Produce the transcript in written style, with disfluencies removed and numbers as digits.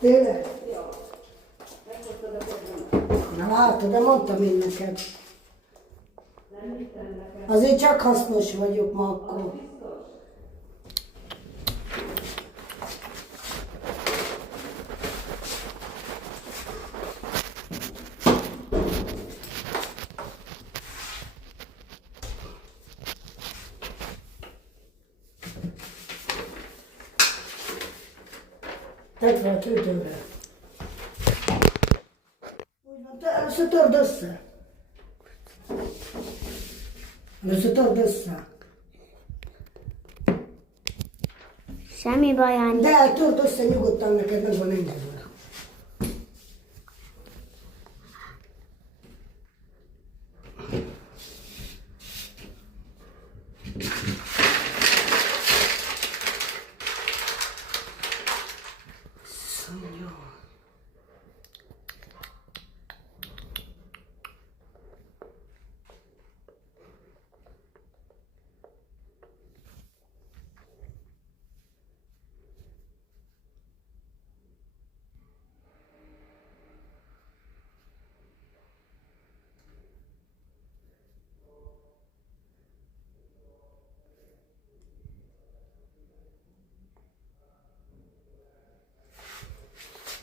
Tényleg? Na látod, de mondtam én neked. Azért csak hasznos vagyok ma akkor. Tedd fel a töltőre. Úgy van, te először törd össze. Először törd össze. Semmi baj, Anya. De törd össze nyugodtan, neked meg van engedve.